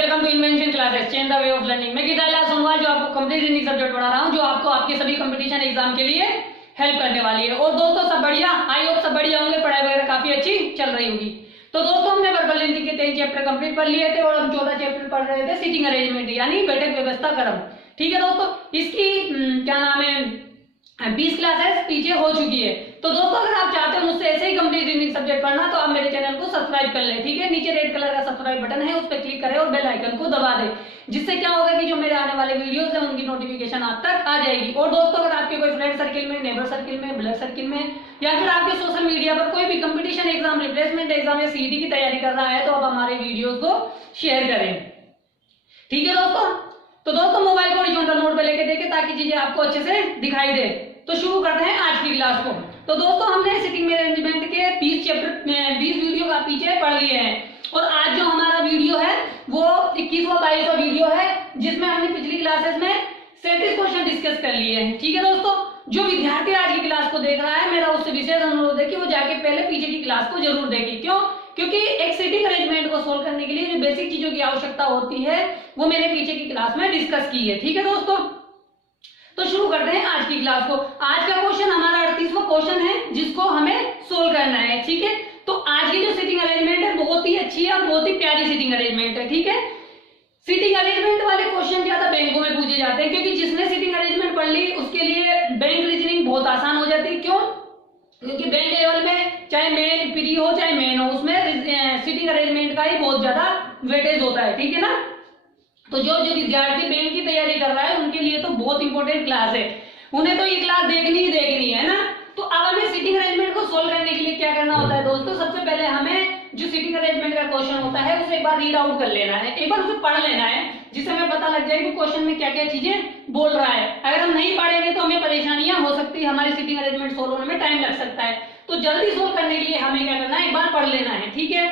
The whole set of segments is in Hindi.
Welcome to invention classes change the way of learning. मैं गीता सोनवाल जो आपको कंप्लीट रीजनिंग सब्जेक्ट पढ़ा रहा हूँ, जो आपको आपके सभी कंपटीशन एग्जाम के लिए हेल्प करने वाली है। और दोस्तों सब बढ़िया, आई होप सब बढ़िया होंगे, पढ़ाई वगैरह काफी अच्छी चल रही होगी। तो दोस्तों हमने वर्बल लैंग्वेज के 3 चैप्टर कंप्लीट कर लिए थे और हम 14 चैप्टर पढ़ रहे थे सीटिंग अरेंजमेंट यानी बैठक व्यवस्था क्रम। ठीक है दोस्तों, इसकी क्या नाम है 20 क्लासेस पीछे हो चुकी है। तो दोस्तों अगर आप चाहते हैं मुझसे ऐसे ही कंप्लीट रीजनिंग सब्जेक्ट पढ़ना तो आप मेरे चैनल को सब्सक्राइब कर लें। ठीक है, नीचे रेड कलर का सब्सक्राइब बटन है, उस पर क्लिक करें और बेल आइकन को दबा दें, जिससे क्या होगा कि जो मेरे आने वाले वीडियोस हैं उनकी नोटिफिकेशन आप तक आ जाएगी। और दोस्तों अगर आपके कोई फ्रेंड सर्किल में, नेबर सर्किल में, ब्लड सर्किल में या फिर आपके सोशल मीडिया पर कोई भी कंपटीशन एग्जाम, रिप्लेसमेंट एग्जाम या सीईटी की तैयारी कर रहा है तो आप हमारे वीडियोज को शेयर करें। ठीक है दोस्तों, तो दोस्तों मोबाइल को हॉरिजॉन्टल मोड पे लेके देखें ताकि चीजें आपको अच्छे से दिखाई दे। तो शुरू करते हैं आज की क्लास को। तो दोस्तों हमने सिटिंग अरेंजमेंट के 20 चैप्टर 20 वीडियो का पीछे पढ़ लिए हैं और आज जो हमारा वीडियो है वो 21वां 22वां वीडियो है, जिसमें हमने पिछली क्लासेस में 37 क्वेश्चन डिस्कस कर लिए हैं। ठीक है दोस्तों, जो विद्यार्थी आज की क्लास को देख रहा है मेरा उससे विशेष अनुरोध है कि वो जाके पहले पीछे की क्लास को जरूर देखे। क्यों? क्योंकि एक सिटिंग अरेंजमेंट को सोल्व करने के लिए जो बेसिक चीजों की आवश्यकता होती है वो मैंने पीछे की क्लास में डिस्कस की है। ठीक है दोस्तों, तो शुरू करते हैं आज की क्लास को। आज का क्वेश्चन हमारा 38वां क्वेश्चन है जिसको हमें सोल्व करना है। ठीक है, तो आज की जो सिटिंग अरेंजमेंट है बहुत ही अच्छी है और बहुत ही प्यारी सिटिंग अरेंजमेंट है। ठीक है, सिटिंग अरेंजमेंट वाले क्वेश्चन ज्यादा बैंकों में पूछे जाते हैं क्योंकि जिसने सिटिंग अरेंजमेंट पढ़ ली उसके लिए बैंक रीजनिंग बहुत आसान हो जाती है। क्यों? क्योंकि बैंक लेवल में चाहे मेन प्री हो चाहे मेन हो, उसमें सिटिंग अरेंजमेंट का ही बहुत ज्यादा वेटेज होता है। ठीक है ना, तो जो विद्यार्थी बैंक की तैयारी कर रहा है उनके लिए तो बहुत इंपॉर्टेंट क्लास है, उन्हें तो ये क्लास देखनी ही देखनी है ना। तो अब हमें सिटिंग अरेंजमेंट को सोल्व करने के लिए क्या करना होता है दोस्तों, सबसे पहले हमें जो सिटिंग अरेंजमेंट का क्वेश्चन होता है उसे एक बार रीड आउट कर लेना है, एक बार उसे पढ़ लेना है, जिससे हमें पता लग जाए कि क्वेश्चन में क्या क्या चीजें बोल रहा है। अगर हम नहीं पढ़ेंगे तो हमें परेशानियां हो सकती है, हमारी सिटिंग अरेंजमेंट सोल्व होने में टाइम लग सकता है। तो जल्दी सोल्व करने के लिए हमें क्या करना है, एक बार पढ़ लेना है। ठीक है,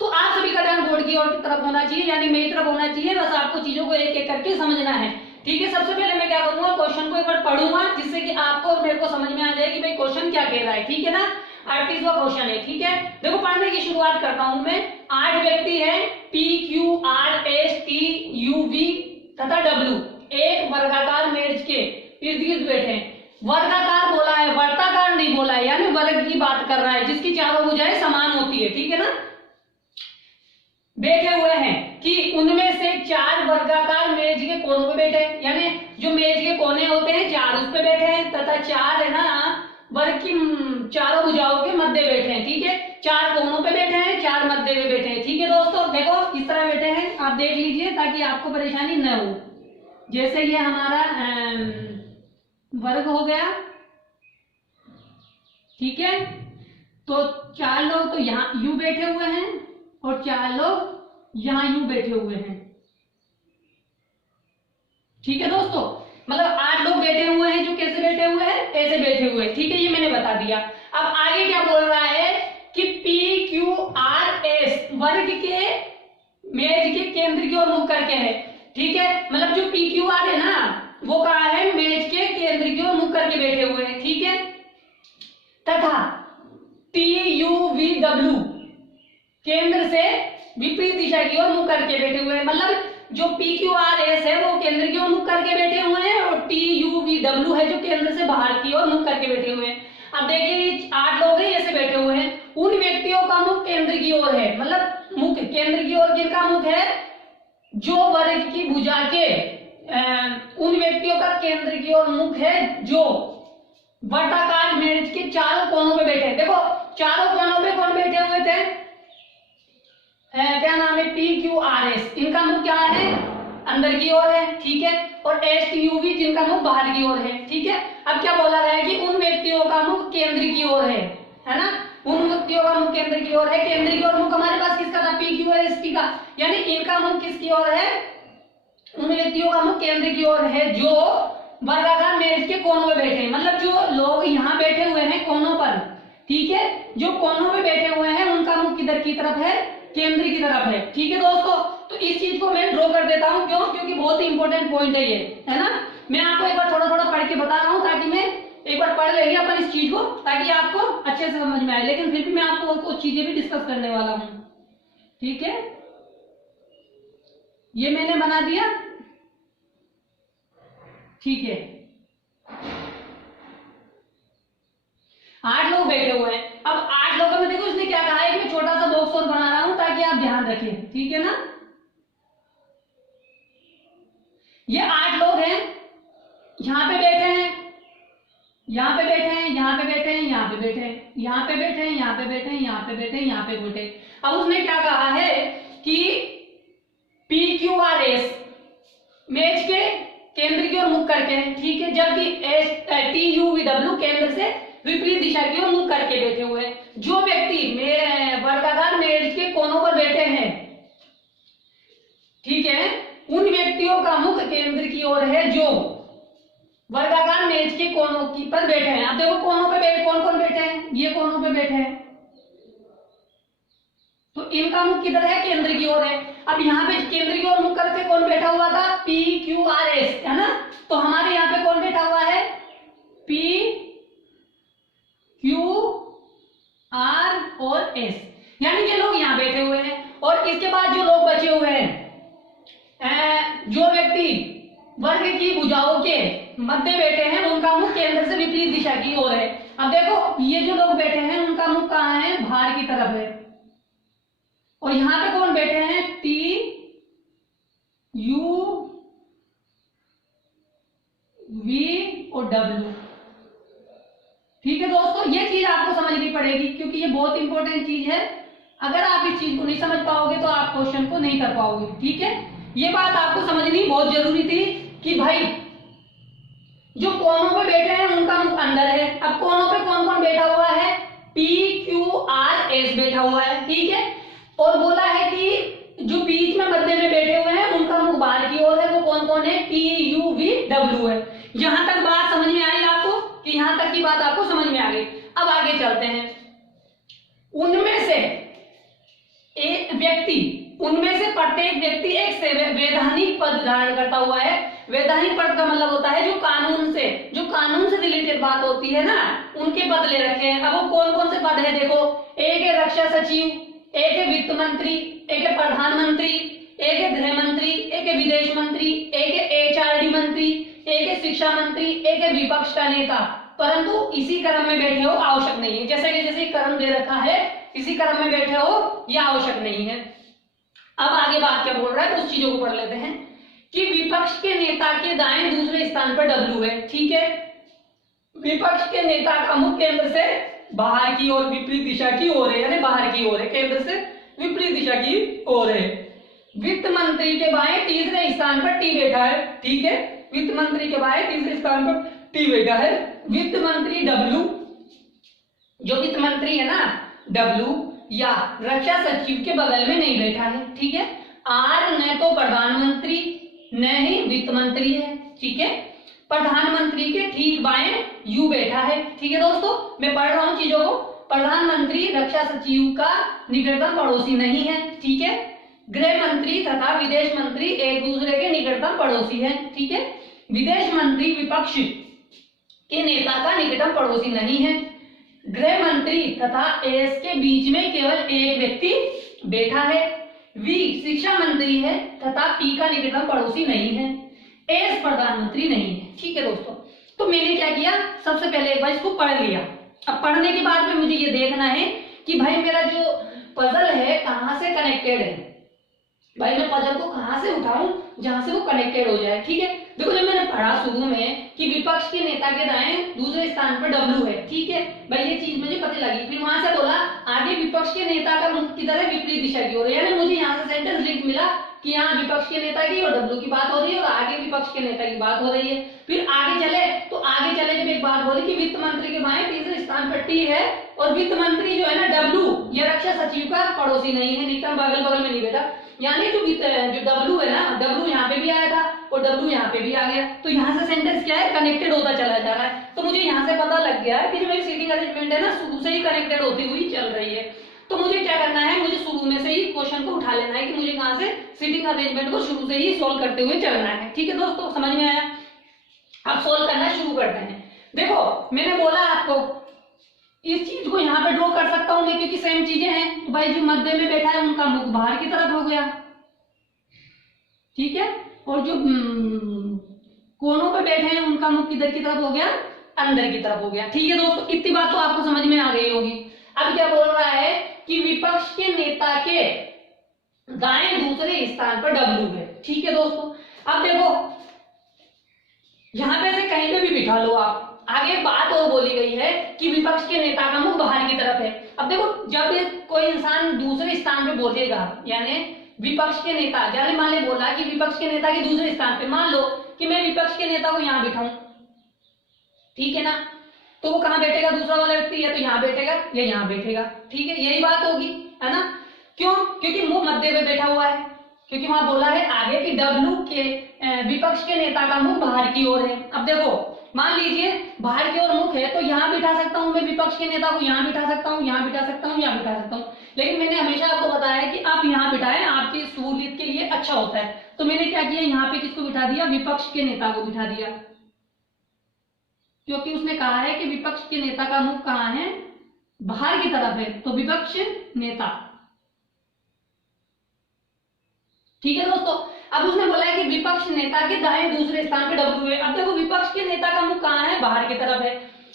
तो आप सभी का ध्यान बोर्ड की ओर की तरफ होना चाहिए, यानी मेरी तरफ होना चाहिए, बस आपको चीजों को एक एक करके समझना है। ठीक है, सबसे पहले मैं क्या करूंगा, क्वेश्चन को एक बार पढ़ूंगा जिससे कि आपको और मेरे को समझ में आ जाए कि भाई क्वेश्चन क्या कह रहा है। ठीक है ना, 38वां क्वेश्चन है। ठीक है, देखो पढ़ने की शुरुआत करता हूं मैं। 8 व्यक्ति हैं P Q R S T U V तथा W एक वर्गाकार मेज के इर्द गिर्द बैठे हैं। वर्गाकार बोला है, वर्ताकार नहीं बोला है, यानी वर्ग की बात कर रहा है जिसकी चारों भुजाएं समान होती है। ठीक है ना, बैठे हुए हैं कि उनमें से 4 वर्गाकार मेज के कोनों पे बैठे हैं, यानी जो मेज के कोने होते हैं 4 उस पे बैठे हैं, तथा 4 है ना वर्ग की चारों भुजाओं के मध्य बैठे हैं। ठीक है, 4 कोनों पे बैठे हैं, 4 मध्य में बैठे हैं। ठीक है दोस्तों, देखो इस तरह बैठे हैं, आप देख लीजिए ताकि आपको परेशानी न हो। जैसे ये हमारा वर्ग हो गया। ठीक है, तो 4 लोग तो यहाँ यूं बैठे हुए हैं और 4 लोग यहां यूं बैठे हुए हैं। ठीक है दोस्तों, मतलब 8 लोग बैठे हुए हैं जो कैसे बैठे हुए हैं, ऐसे बैठे हुए हैं। ठीक है, ये मैंने बता दिया। अब आगे क्या बोल रहा है कि P Q R S वर्ग के मेज के केंद्र की ओर मुख करके है। ठीक है, मतलब जो P Q R है ना वो कहा है मेज के केंद्र की ओर मुख करके बैठे हुए हैं। ठीक है, तथा T U V W केंद्र से विपरीत दिशा की ओर मुख करके बैठे हुए हैं। मतलब जो P Q R S है वो केंद्र की ओर मुख करके बैठे हुए हैं और T U V W है जो केंद्र से बाहर की ओर मुख करके बैठे हुए हैं। अब देखिए 8 लोग हैं ऐसे बैठे हुए हैं, उन व्यक्तियों का मुख केंद्र की ओर है, मतलब मुख केंद्र की ओर किनका मुख है, जो वर्ग की भुजा के उन व्यक्तियों का केंद्र की ओर मुख है जो वर्गाकार मेज के चारों कोनों पे बैठे हैं। देखो चारों कोनों पे कौन बैठे हुए थे, क्या नाम है, P Q R S, इनका मुख क्या है, अंदर की ओर है। ठीक है, और S T U V जिनका मुख बाहर की ओर है। ठीक है, अब क्या बोला गया है कि उन व्यक्तियों का मुख केंद्र की ओर है ना, उन व्यक्तियों का मुख केंद्र की ओर है। केंद्र की ओर मुख हमारे पास किसका था, P Q R S T का, यानी इनका मुख किसकी ओर है, उन व्यक्तियों का मुख केंद्र की ओर है जो वर्गाकार मेज के कोनों में बैठे हैं। मतलब जो लोग यहाँ बैठे हुए हैं कोनों पर, ठीक है, जो कोनों में बैठे हुए हैं उनका मुख किधर की तरफ है, केंद्र की तरफ है। ठीक है दोस्तों, तो इस चीज को मैं ड्रॉ कर देता हूं। क्यों? क्योंकि बहुत ही इंपॉर्टेंट पॉइंट है ये, है ना। मैं आपको एक बार थोड़ा थोड़ा पढ़ के बता रहा हूं ताकि मैं एक बार पढ़ लेंगे अपन इस चीज को ताकि आपको अच्छे से समझ में आए, लेकिन फिर भी मैं आपको कुछ चीजें भी डिस्कस करने वाला हूं। ठीक है, ये मैंने बना दिया, ठीक है। 8 लोग बैठे हुए हैं। अब 8 लोगों में देखो इसने क्या कहा है, मैं छोटा सा बॉक्स और बना रहा हूं ताकि आप ध्यान रखें, ठीक है ना। ये 8 लोग हैं, यहां पे बैठे हैं, यहां पे बैठे हैं, यहां पे बैठे हैं, यहां पे बैठे हैं, यहां पे बैठे हैं, यहां पे बैठे हैं, यहां पे बैठे हैं, यहां पे बैठे। अब उसने क्या कहा है कि PQRS मेज के केंद्र की ओर मुख करके, ठीक है, जबकि TUVW केंद्र से विपरीत दिशा की ओर मुख करके बैठे हुए हैं। जो व्यक्ति वर्गाकार मेज के कोनों पर बैठे हैं, ठीक है, उन व्यक्तियों का मुख केंद्र की ओर है जो वर्गाकार मेज के कोनों की पर बैठे हैं। आप देखो कोनों पे कौन कौन बैठे हैं, ये कोनों पे बैठे हैं, तो इनका मुख किधर है, केंद्र की ओर है। अब यहाँ पे केंद्र की ओर मुख करके कौन बैठा हुआ था, PQRS, है ना। तो हमारे यहाँ पे कौन बैठा हुआ है, PQR और S, यानी कि लोग यहाँ बैठे हुए हैं। और इसके बाद जो लोग बचे हुए हैं, जो व्यक्ति वर्ग की भुजाओं के मध्य बैठे हैं, उनका मुख केंद्र से विपरीत दिशा की ओर है। अब देखो ये जो लोग बैठे हैं उनका मुख कहाँ है, बाहर की तरफ है। और यहां पे कौन बैठे हैं, TUV और W, ठीक है दोस्तों। ये चीज आपको समझनी पड़ेगी क्योंकि ये बहुत इंपॉर्टेंट चीज है। अगर आप इस चीज को नहीं समझ पाओगे तो आप क्वेश्चन को नहीं कर पाओगे, ठीक है। ये बात आपको समझनी बहुत जरूरी थी कि भाई जो कोनों पे बैठे हैं उनका मुख अंदर है। अब कोनों पे कौन कौन बैठा हुआ है, PQRS बैठा हुआ है, ठीक है। और बोला है कि जो बीच में मध्य में बैठे हुए हैं उनका मुख बाहर की ओर है, वो कौन कौन है, TUVW है। यहां तक बात समझ में आई आपको, कि यहां तक की बात आपको समझ में आ गई। अब आगे चलते हैं। उनमें से प्रत्येक व्यक्ति एक वैधानिक पद धारण करता हुआ है। वैधानिक पद का मतलब होता है जो कानून से रिलेटेड बात होती है ना, उनके पद ले रखे हैं। अब वो कौन कौन से पद है देखो, एक है रक्षा सचिव, एक है वित्त मंत्री, एक है प्रधानमंत्री, एक है गृह मंत्री, एक है विदेश मंत्री, एक है HRD मंत्री, एक है शिक्षा मंत्री, एक है विपक्ष का नेता। परंतु इसी क्रम में बैठे हो आवश्यक नहीं है, जैसे क्रम दे रखा है इसी क्रम में बैठे हो, यह आवश्यक नहीं है। अब आगे बात क्या बोल रहा है, उस चीजों को पढ़ लेते हैं कि विपक्ष के नेता के दाएं दूसरे स्थान पर W है, ठीक है। विपक्ष के नेता का मुख केंद्र से बाहर की ओर विपरीत दिशा की ओर है, यानी बाहर की ओर है, केंद्र से विपरीत दिशा की ओर है। वित्त मंत्री के बाएं तीसरे स्थान पर T बैठा है, ठीक है। वित्त मंत्री के बाएं तीसरे स्थान पर T बैठा है। वित्त मंत्री W, जो वित्त मंत्री है ना W, या रक्षा सचिव के बगल में नहीं बैठा है, ठीक है। R न तो प्रधानमंत्री न ही वित्त मंत्री है, ठीक है। प्रधानमंत्री के ठीक बाएं U बैठा है, ठीक है दोस्तों। मैं पढ़ रहा हूं चीजों को। प्रधानमंत्री रक्षा सचिव का निकटतम पड़ोसी नहीं है, ठीक है। गृह मंत्री तथा विदेश मंत्री एक दूसरे के निकटतम पड़ोसी हैं, ठीक है। विदेश मंत्री विपक्ष के नेता का निकटतम पड़ोसी नहीं है। गृह मंत्री तथा एस के बीच में केवल एक व्यक्ति बैठा है। V शिक्षा मंत्री है तथा P का निकटतम पड़ोसी नहीं है। एस प्रधानमंत्री नहीं है, ठीक है दोस्तों। तो मैंने क्या किया, सबसे पहले एक बार इसको पढ़ लिया। अब पढ़ने के बाद में मुझे ये देखना है कि भाई मेरा जो पजल है कहां से कनेक्टेड है, भाई मैं पजल को कहां से उठाऊं जहां से वो कनेक्टेड हो जाए, ठीक है। देखो जब मैंने पढ़ा शुरू में कि विपक्ष के नेता के दाएं दूसरे स्थान पर W है, ठीक है भाई, ये चीज मुझे पता लगी। फिर वहां से बोला आगे विपक्ष के नेता का मुख किधर है, विपरीत दिशा की ओर है, यानी मुझे यहाँ से सेंटेंस लिंक मिला कि यहाँ विपक्ष के नेता की और W की बात हो रही है और आगे विपक्ष के नेता की बात हो रही है। फिर आगे चले जब एक बात बोली कि वित्त मंत्री के बाएं तीसरे स्थान पर T है और वित्त मंत्री जो है ना W, ये रक्षा सचिव का पड़ोसी नहीं है, निकटम बगल में नहीं बैठा, यानी जो W है ना, W यहाँ पे भी आया था और W यहाँ पे भी आ गया। तो यहाँ से सेंटेंस क्या है, कनेक्टेड होता चला जा रहा है। तो मुझे यहाँ से पता लग गया कि जो मेरी सीटिंग अरेंजमेंट है ना शुरू से ही कनेक्टेड होती हुई चल रही है। तो मुझे क्या करना है, मुझे शुरू में से ही क्वेश्चन को उठा लेना है कि मुझे कहाँ से सीटिंग अरेंजमेंट को शुरू से ही सोल्व करते हुए चलना है, ठीक है दोस्तों, समझ में आया। अब सोल्व करना शुरू करते हैं। देखो मैंने बोला आपको इस चीज को यहाँ पे ड्रॉ कर सकता हूं मैं क्योंकि सेम चीजें हैं। तो भाई जो मध्य में बैठा है उनका मुख बाहर की तरफ हो गया, ठीक है। और जो कोनों पे बैठे हैं उनका मुख किधर की तरफ हो गया, अंदर की तरफ हो गया। ठीक है दोस्तों, इतनी बात तो आपको समझ में आ गई होगी। अब क्या बोल रहा है कि विपक्ष के नेता के दाएं दूसरे स्थान पर डब्ल्यू है। ठीक है दोस्तों, अब देखो यहां पे से कहीं पे भी बिठा लो आप, आगे बात और बोली गई है कि विपक्ष के नेता का मुख बाहर की तरफ है। अब देखो जब कोई इंसान दूसरे स्थान पे बोलेगा, यानी विपक्ष के नेता, यानी मान ले बोला कि विपक्ष के नेता के दूसरे स्थान पे, मान लो कि मैं विपक्ष के नेता को यहां बिठाऊं, ठीक है ना, तो वो कहां बैठेगा दूसरा वाला व्यक्ति, या तो यहां बैठेगा या यहां बैठेगा। ठीक है, यही बात होगी, है ना। क्यों? क्योंकि वो मध्य में बैठा हुआ है, क्योंकि वहां बोला है आगे कि डब्ल्यू के विपक्ष के नेता का मुख बाहर की ओर है। अब देखो मान लीजिए बाहर की ओर मुख है, तो यहां बिठा सकता हूं मैं विपक्ष के नेता को, यहां बिठा सकता हूं, यहां बिठा सकता हूं, यहां बिठा सकता हूं। लेकिन मैंने हमेशा आपको बताया है कि आप यहां बिठाएं, आपकी सहूलियत के लिए अच्छा होता है। तो मैंने क्या किया, यहाँ पे किसको बिठा दिया, विपक्ष के नेता को बिठा दिया, क्योंकि उसने कहा है कि विपक्ष के नेता का मुख कहाँ है, बाहर की तरफ है, तो विपक्ष नेता। ठीक है दोस्तों, अब उसने बोला है कि विपक्ष नेता के दाएं दूसरे स्थान पे डब्ल्यू है। अब देखो विपक्ष के नेता का मुख कहाँ है, बाहर की तरफ है।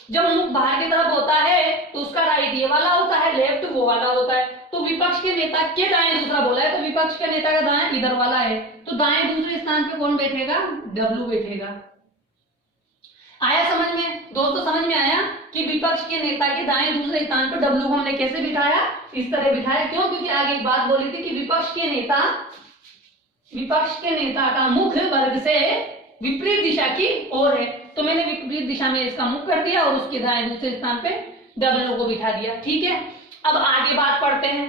जब मुख बाहर की तरफ होता है तो उसका राइट ये वाला होता है, लेफ्ट वो वाला होता है। तो विपक्ष के नेता के दाएं दूसरा बोला है, तो विपक्ष के नेता का दाएं इधर वाला है, तो दाएं दूसरे स्थान पे कौन बैठेगा, डब्ल्यू बैठेगा। आया समझ में दोस्तों, समझ में आया कि विपक्ष के नेता के दाएं दूसरे स्थान पर डब्ल्यू हमने कैसे बिठाया, इस तरह बिठाया। क्यों? क्योंकि आगे एक बात बोली थी कि विपक्ष के नेता का मुख वर्ग से विपरीत दिशा की ओर है, तो मैंने विपरीत दिशा में इसका मुख कर दिया और उसके दाएं दूसरे स्थान पे डब्ल्यू को बिठा दिया। ठीक है, अब आगे बात पढ़ते हैं।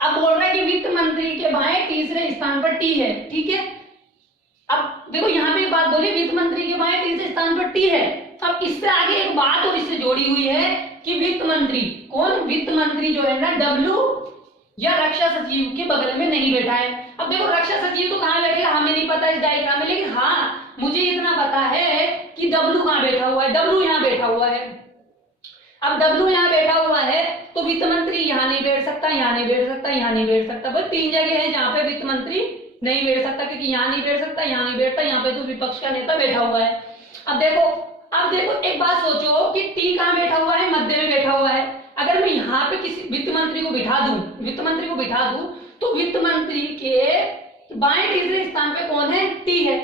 अब बोल रहा है कि वित्त मंत्री के बाएं तीसरे स्थान पर टी है। ठीक है, अब देखो यहाँ पे एक बात बोली, वित्त मंत्री के बाएं तीसरे स्थान पर टी है। अब इससे आगे एक बात और इससे जोड़ी हुई है कि वित्त मंत्री कौन, वित्त मंत्री जो है ना डब्ल्यू या रक्षा सचिव के बगल में नहीं बैठा है। अब देखो रक्षा सचिव तो कहाँ बैठेगा हमें नहीं पता इस डायग्राम में, लेकिन हाँ मुझे इतना पता है कि डब्ल्यू कहाँ बैठा हुआ है, डब्ल्यू यहाँ बैठा हुआ है। अब डब्ल्यू यहाँ बैठा हुआ है तो वित्त मंत्री यहाँ नहीं बैठ सकता, यहाँ नहीं बैठ सकता, यहाँ नहीं बैठ सकता। बस 3 जगह है जहाँ पे वित्त मंत्री नहीं बैठ सकता, क्योंकि यहाँ नहीं बैठ सकता, यहाँ नहीं बैठता, यहाँ पे तो विपक्ष का नेता बैठा हुआ है। अब देखो एक बात सोचो कि टी कहाँ बैठा हुआ है, मध्य में बैठा हुआ है। अगर मैं यहाँ पे किसी वित्त मंत्री को बिठा दूं, तो वित्त मंत्री के बाएं तीसरे स्थान पे कौन है, टी है।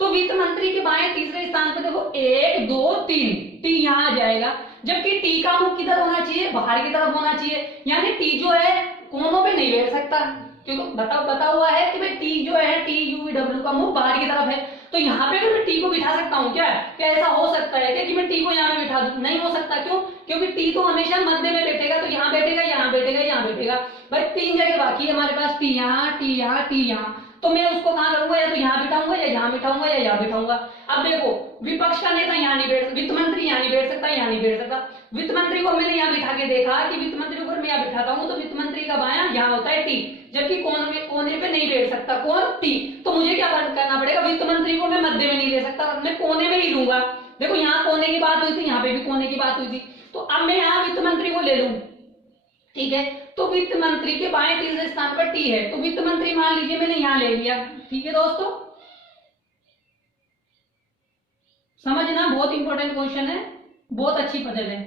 तो वित्त मंत्री के बाएं तीसरे स्थान पे देखो 1 2 3 टी यहाँ आ जाएगा, जबकि टी का मुख किधर होना चाहिए, बाहर की तरफ होना चाहिए। यानी टी जो है कोनों पे नहीं बैठ सकता, क्योंकि बता हुआ है कि भाई टी जो है टी यू डब्ल्यू का मुख बाहर की तरफ है। तो यहाँ पे अगर मैं टी को बिठा सकता हूँ क्या ऐसा हो सकता है क्या कि मैं टी को यहाँ पे बिठा दूं? नहीं हो सकता। क्यों? क्योंकि टी तो हमेशा मध्य में बैठेगा, तो यहाँ बैठेगा, यहाँ बैठेगा, यहाँ बैठेगा। भाई 3 जगह बाकी है हमारे पास, टी यहाँ, टी यहाँ, टी यहाँ। तो मैं उसको कहाँ करूंगा, या तो यहाँ बिठाऊंगा, या यहाँ बिठाऊंगा, या यहाँ बिठाऊंगा। अब देखो विपक्ष का नेता यहाँ नहीं बैठ, वित्त मंत्री यहाँ नहीं बैठ सकता, यहाँ नहीं बैठ सकता। वित्त मंत्री को मैंने यहाँ बिठा के देखा कि वित्त मंत्री को मैं यहाँ बिठाता हूँ तो वित्त मंत्री का बायां यहाँ होता है टी, जबकि कोने पे नहीं बैठ सकता कौन, टी। तो मुझे क्या करना पड़ेगा, वित्त मंत्री को मैं मध्य में नहीं ले सकता, मैं कोने में ही लूंगा। देखो यहाँ कोने की बात हुई थी, यहाँ पे भी कोने की बात हुई थी, तो अब मैं यहाँ वित्त मंत्री को ले लूं। ठीक है, तो वित्त मंत्री के बाएं तीसरे स्थान पर टी है, तो वित्त मंत्री मान लीजिए मैंने यहाँ ले लिया। ठीक है दोस्तों, समझना बहुत इंपॉर्टेंट क्वेश्चन है, बहुत अच्छी पजल है।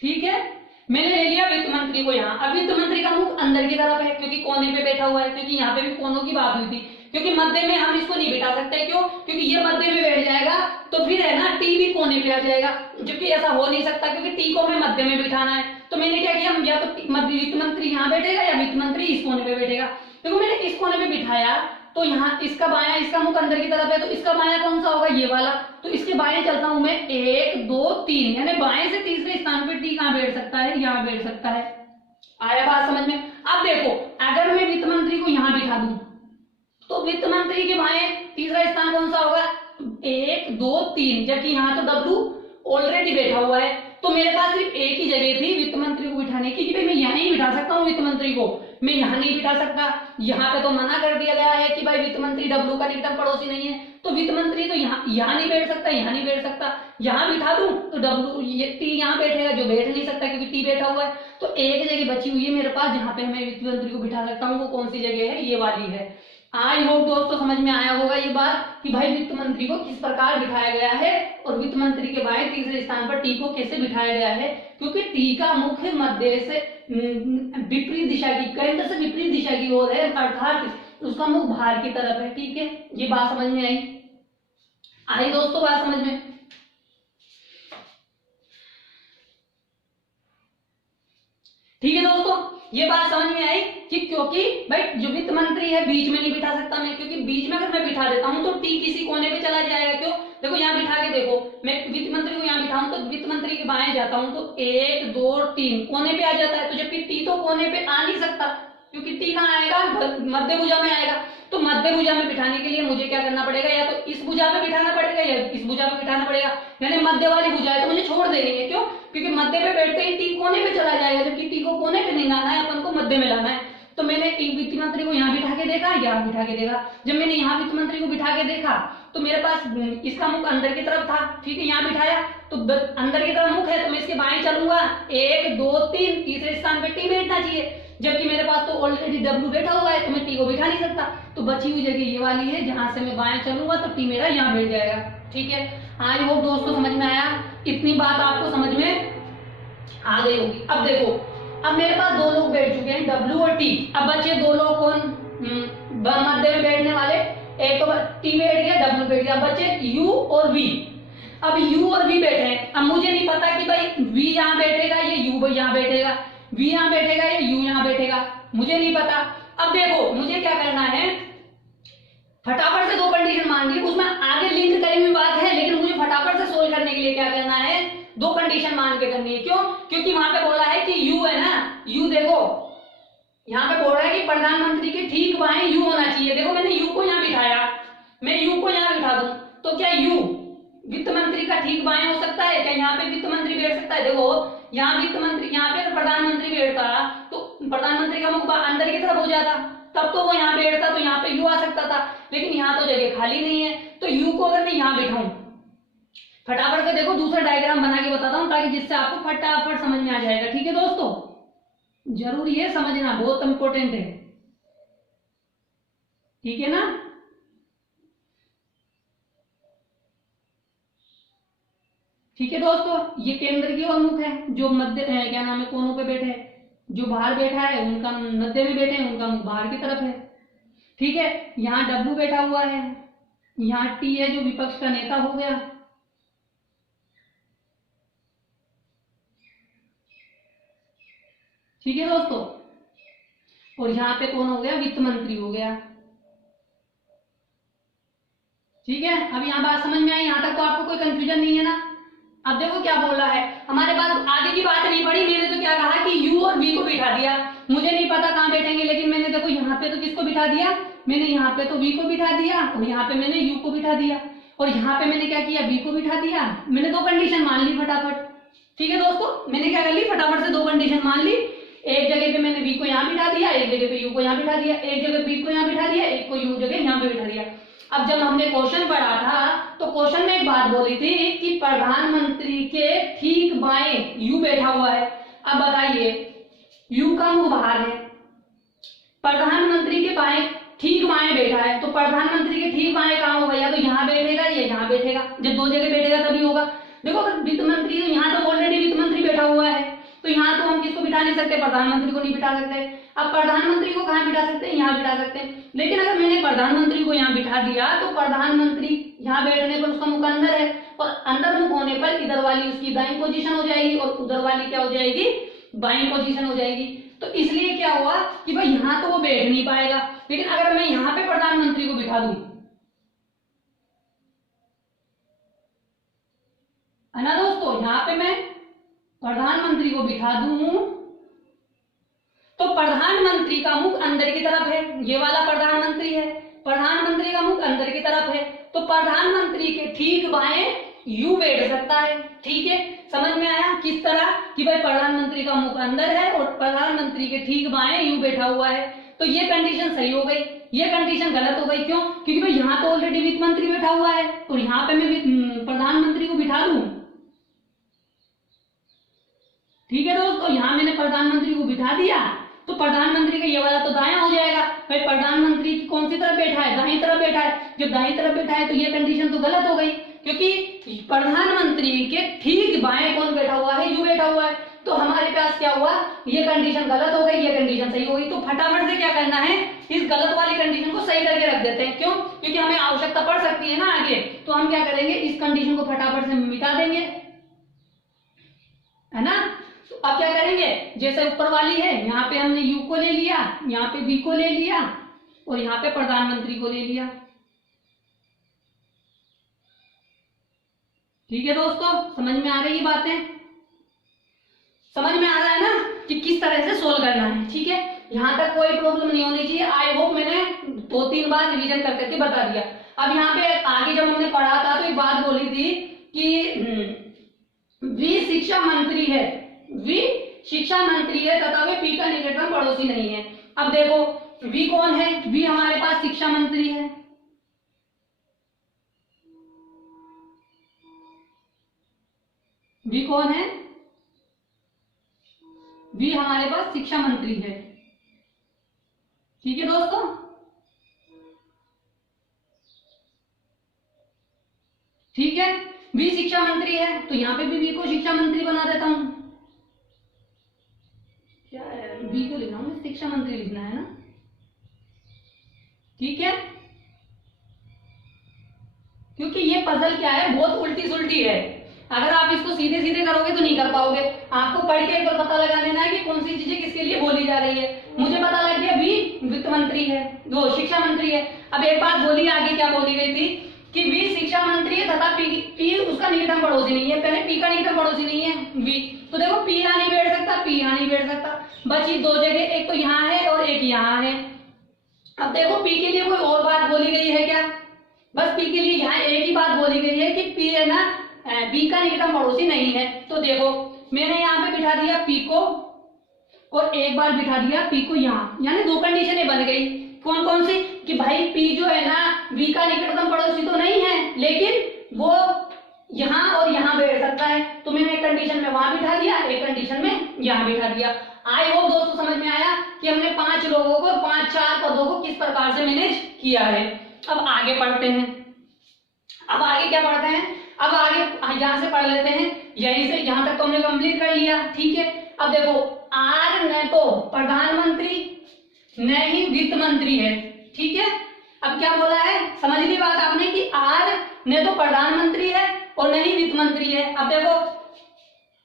ठीक है, मैंने ले लिया वित्त मंत्री को यहाँ। अब वित्त मंत्री का मुख अंदर की तरफ है क्योंकि कोने पे बैठा हुआ है, क्योंकि यहाँ पे भी कोनों की बात हुई थी, क्योंकि मध्य में हम इसको नहीं बिठा सकते। क्यों? क्योंकि ये मध्य में बैठ जाएगा तो फिर है ना टी भी कोने पे आ जाएगा, जबकि ऐसा हो नहीं सकता क्योंकि टी को हमें मध्य में बिठाना है। तो मैंने क्या किया, या तो वित्त मंत्री यहाँ बैठेगा या वित्त मंत्री इस कोने पे बैठेगा। देखो मैंने इस कोने पे बिठाया तो यहाँ इसका बायां, इसका मुख अंदर की तरफ है, तो इसका बायां कौन सा होगा, ये वाला। तो इसके बाएं चलता हूं मैं 1 2 3, यानी बाएं से तीसरे स्थान पे टी कहाँ बैठ सकता है, यहाँ बैठ सकता है। आया बात समझ में? अब देखो अगर मैं वित्त मंत्री को यहाँ बिठा दूं तो वित्त मंत्री के बाएं तीसरा स्थान कौन सा होगा, 1 2 3, जबकि यहाँ तो डब्ल्यू ऑलरेडी बैठा हुआ है। तो मेरे पास सिर्फ एक ही जगह थी वित्त मंत्री को बिठाने बैठाने की कि भाई मैं यहाँ ही बिठा सकता हूँ वित्त मंत्री को, मैं यहाँ नहीं बिठा सकता। यहाँ पे तो मना कर दिया गया है कि भाई वित्त मंत्री डब्ल्यू का निकटतम पड़ोसी नहीं है, तो वित्त मंत्री तो यहाँ नहीं बैठ सकता, यहाँ नहीं बैठ सकता। यहाँ बिठा दूं तो डब्ल्यू ये टी यहाँ बैठेगा, जो बैठ नहीं सकता क्योंकि टी बैठा हुआ है। तो एक जगह बची हुई है मेरे पास जहाँ पे मैं वित्त मंत्री को बिठा सकता हूँ, वो कौन सी जगह है, ये वाली है। आई होप दोस्तों समझ में आया होगा ये बात कि भाई वित्त मंत्री को किस प्रकार बिठाया गया है और वित्त मंत्री के बाद तीसरे स्थान पर टी को कैसे बिठाया गया है, क्योंकि टी का मुख्य मध्य से विपरीत दिशा की, केंद्र से विपरीत दिशा की ओर है, अर्थात उसका मुख बाहर की तरफ है। ठीक है, ये बात समझ में आई दोस्तों, बात समझ में। ठीक है दोस्तों, ये बात समझ में आई कि क्योंकि भाई जो वित्त मंत्री है बीच में नहीं बिठा सकता मैं, क्योंकि बीच में अगर मैं बिठा देता हूं तो टी किसी कोने पे चला जाएगा। क्यों, देखो यहाँ बिठा के देखो, मैं वित्त मंत्री को यहाँ बिठाऊं तो वित्त मंत्री के बाएं जाता हूं तो 1 2 3 कोने पे आ जाता है, तो जबकि टी तो कोने पे आ नहीं सकता क्योंकि टी कहाँ आएगा, मध्य भुजा में आएगा। तो मध्य भुजा में बिठाने के लिए मुझे क्या करना पड़ेगा, या तो इस भुजा में बिठाना पड़ेगा या इस भुजा में बिठाना पड़ेगा, यानी मध्य वाली भुजा है तो मुझे छोड़ देनी है। क्यों, क्योंकि मध्य पे बैठते ही टी कोने पे चला जाएगा, जबकि टी को कोने पे नहीं लाना है, अपन को मध्य में लाना है। तो मैंने वित्त मंत्री को यहाँ बिठा के देखा, यहाँ बिठा के देखा। जब मैंने यहाँ वित्त मंत्री को बिठा के देखा तो मेरे पास इसका मुख अंदर की तरफ था, ठीक है, यहाँ बिठाया तो अंदर की तरफ मुख है तो मैं इसके बाएं चलूंगा, 1 2 3, तीसरे स्थान पे टी बैठना चाहिए, जबकि मेरे पास तो ऑलरेडी डब्ल्यू बैठा हुआ है तो मैं टी को बिठा नहीं सकता। तो बची हुई जगह ये वाली है, जहां से मैं बाएं चलूंगा तो टी मेरा यहाँ बैठ जाएगा। ठीक है, आई होप दोस्तों समझ में आया, इतनी बात आपको समझ में आ गई होगी। अब देखो, अब मेरे पास दो लोग बैठ चुके हैं, डब्ल्यू और टी। अब बचे दो लोग कौन, मध्य में बैठने वाले, एक तो टी बैठ गया, डब्ल्यू बैठ गया, बचे यू और वी। अब यू और वी बैठे हैं, अब मुझे नहीं पता कि भाई वी यहाँ बैठेगा या यू यहाँ बैठेगा, वी यहाँ बैठेगा या यू यहाँ बैठेगा, मुझे नहीं पता। अब देखो मुझे क्या करना है, फटाफट से दो कंडीशन मान ली, उसमें आगे लिंक करी हुई बात है, लेकिन मुझे फटाफट से सोल्व करने के लिए क्या करना है, दो कंडीशन मान के करनी है। क्यों, क्योंकि वहां पे बोला है कि यू है ना, यू देखो यहाँ पे बोल रहा है कि प्रधानमंत्री के ठीक बाएं यू होना चाहिए। देखो मैंने यू को यहाँ बिठाया, मैं यू को यहाँ बिठा दूं तो क्या यू वित्त मंत्री का ठीक बाएं हो सकता है क्या, यहाँ पे वित्त मंत्री बैठ सकता है। देखो यहाँ वित्त मंत्री, यहाँ पे अगर प्रधानमंत्री बैठता तो प्रधानमंत्री का मुख अंदर की तरफ हो जाता, तब तो वो यहाँ बैठता तो यहाँ पे यू आ सकता था, लेकिन यहाँ तो जगह खाली नहीं है। तो यू को अगर मैं यहाँ बिठाऊं, फटाफट से देखो दूसरा डायग्राम बना के बताता हूँ ताकि जिससे आपको फटाफट समझ में आ जाएगा। ठीक है दोस्तों, जरूरी है समझना, बहुत इंपॉर्टेंट है, ठीक है ना। ठीक है दोस्तों, ये केंद्र की ओर मुख है, जो मध्य क्या नाम है कोनों पे बैठे हैं, जो बाहर बैठा है उनका मध्य में बैठे हैं, उनका मुख बाहर की तरफ है। ठीक है, यहाँ डब्ल्यू बैठा हुआ है, यहाँ टी है जो विपक्ष का नेता हो गया, ठीक है दोस्तों, और यहाँ पे कौन हो गया, वित्त मंत्री हो गया। ठीक है, अब यहाँ बात समझ में आई, यहाँ तक तो आपको कोई कंफ्यूजन नहीं है ना। अब देखो क्या बोल रहा है, हमारे पास आगे की बात नहीं पड़ी, मैंने तो क्या कहा कि यू और वी को बिठा दिया, मुझे नहीं पता कहाँ बैठेंगे, लेकिन मैंने देखो यहाँ पे तो किसको बिठा दिया, मैंने यहाँ पे तो वी को बिठा दिया और यहाँ पे मैंने यू को बिठा दिया, और यहाँ पे मैंने क्या किया, वी को बिठा दिया। मैंने दो कंडीशन मान ली फटाफट। ठीक है दोस्तों, मैंने क्या कर ली, फटाफट से दो कंडीशन मान ली। एक जगह पे मैंने वी को यहाँ बिठा दिया, एक जगह पे यू को यहाँ बिठा दिया, एक जगह वी को यहाँ बिठा दिया, एक को यू जगह यहाँ पे बिठा दिया। अब जब हमने क्वेश्चन पढ़ा था तो क्वेश्चन में एक बात बोली थी कि प्रधानमंत्री के ठीक बाएं यू बैठा हुआ है। अब बताइए, यू का मुंह बाहर है, प्रधानमंत्री के बाएं ठीक बाएं बैठा है, तो प्रधानमंत्री के ठीक बाएं कहाँ होगा, या तो यहाँ बैठेगा या यहाँ बैठेगा, जब दो जगह बैठेगा तभी होगा। देखो अगर वित्त मंत्री, तो यहाँ तो ऑलरेडी वित्त मंत्री बैठा हुआ है, तो यहाँ तो हम किसको बिठा नहीं सकते, प्रधानमंत्री को नहीं बिठा सकते। अब प्रधानमंत्री को कहाँ बिठा सकते हैं, यहाँ बिठा सकते हैं, लेकिन अगर मैंने प्रधानमंत्री को यहाँ बिठा दिया तो प्रधानमंत्री यहाँ बैठने पर उसका मुख अंदर है, और अंदर मुख होने पर इधर वाली उसकी दाईं पोजीशन हो जाएगी और उधर वाली क्या हो जाएगी, बाईं पोजीशन हो जाएगी। तो इसलिए क्या हुआ कि भाई यहाँ तो वो बैठ नहीं पाएगा, लेकिन अगर मैं यहाँ पे प्रधानमंत्री को बिठा दूं, है ना दोस्तों, यहाँ पे मैं प्रधानमंत्री को बिठा दूं तो प्रधानमंत्री का मुख अंदर की तरफ है, ये वाला प्रधानमंत्री है, प्रधानमंत्री का मुख अंदर की तरफ है, तो प्रधानमंत्री के ठीक बाएं यू बैठ सकता है। ठीक है, समझ में आया? किस तरह कि भाई प्रधानमंत्री का मुख अंदर है और प्रधानमंत्री के ठीक बाएं यू बैठा हुआ है, तो ये कंडीशन सही हो गई, ये कंडीशन गलत हो गई। क्यों? क्योंकि भाई यहाँ तो ऑलरेडी वित्त मंत्री बैठा हुआ है और यहाँ पे मैं प्रधानमंत्री को बिठा दूं। ठीक है दोस्तों, यहाँ मैंने प्रधानमंत्री को बिठा दिया तो प्रधानमंत्री का ये वाला तो दायां हो जाएगा। भाई प्रधानमंत्री की कौन सी तरफ बैठा है? दाहिनी तरफ बैठा है। जब दाहिनी तरफ बैठा है तो ये कंडीशन तो गलत हो गई, क्योंकि प्रधानमंत्री के ठीक बाएं कौन बैठा हुआ है? यू बैठा हुआ है। तो हमारे पास क्या हुआ? ये कंडीशन गलत हो गई, ये कंडीशन सही हो गई। तो फटाफट से क्या करना है, इस गलत वाली कंडीशन को सही करके रख देते हैं। क्यों? क्योंकि हमें आवश्यकता पड़ सकती है ना आगे, तो हम क्या करेंगे, इस कंडीशन को फटाफट से मिटा देंगे, है ना। तो अब क्या करेंगे, जैसे ऊपर वाली है, यहाँ पे हमने यू को ले लिया, यहाँ पे बी को ले लिया और यहाँ पे प्रधानमंत्री को ले लिया। ठीक है दोस्तों, समझ में आ रही है बातें? समझ में आ रहा है ना कि किस तरह से सोल्व करना है। ठीक है, यहाँ तक कोई प्रॉब्लम नहीं होनी चाहिए। आई होप मैंने 2-3 बार रिवीजन कर करके बता दिया। अब यहाँ पे आगे जब हमने पढ़ा था तो एक बात बोली थी कि वी शिक्षा मंत्री है, वी शिक्षा मंत्री है तथा वे पी का निकटतम पड़ोसी नहीं है। अब देखो वी कौन है? वी हमारे पास शिक्षा मंत्री है। वी कौन है? वी हमारे पास शिक्षा मंत्री है। ठीक है दोस्तों, ठीक है, वी शिक्षा मंत्री है तो यहाँ पे भी वी को शिक्षा मंत्री बना देता हूं। क्या है, वी को लिखना है, शिक्षा मंत्री लिखना है ना। ठीक है, क्योंकि ये पजल क्या है, बहुत उल्टी सुल्टी है। अगर आप इसको सीधे सीधे करोगे तो नहीं कर पाओगे। आपको पढ़ के एक बार पता लगा लेना है कि कौन सी चीजें किसके लिए बोली जा रही है। मुझे पता लग गया वी वित्त मंत्री है, वो शिक्षा मंत्री है। अब एक बात बोली आगे, क्या बोली गई थी कि वी शिक्षा मंत्री है तथा पी उसका निकटतम पड़ोसी नहीं है। पहले पी का निकटतम पड़ोसी नहीं है वी, तो देखो पी यहाँ नहीं बैठ सकता, पी यहाँ नहीं बैठ सकता, बची 2 जगह, एक तो यहाँ है और एक यहाँ है। अब देखो पी के लिए कोई और बात बोली गई है क्या? बस पी के लिए यहाँ एक ही बात बोली गई है कि पी है ना बी का निकटतम पड़ोसी नहीं है। तो देखो मैंने यहाँ पे बिठा दिया पी को और एक बार बिठा दिया पी को यहाँ, यानी 2 कंडीशनें बन गई। कौन कौन सी? कि भाई पी जो है ना वी का निकटतम पड़ोसी तो नहीं है, लेकिन वो यहाँ और यहाँ बैठ सकता है। तो मैंने एक कंडीशन में वहां बिठा दिया, एक कंडीशन में यहाँ बिठा दिया। आई होप दोस्तों समझ में आया कि हमने 5 लोगों को 5-4 पदों को किस प्रकार से मैनेज किया है। अब आगे पढ़ते हैं। अब आगे क्या पढ़ते हैं? अब आगे यहां से पढ़ लेते हैं, यहीं से यहां तक तो हमने कंप्लीट कर लिया। ठीक है, अब देखो आर न तो प्रधानमंत्री न ही वित्त मंत्री है। ठीक है, अब क्या बोला है, समझ ली बात आपने कि आर न तो प्रधानमंत्री है और न ही वित्त मंत्री है। अब देखो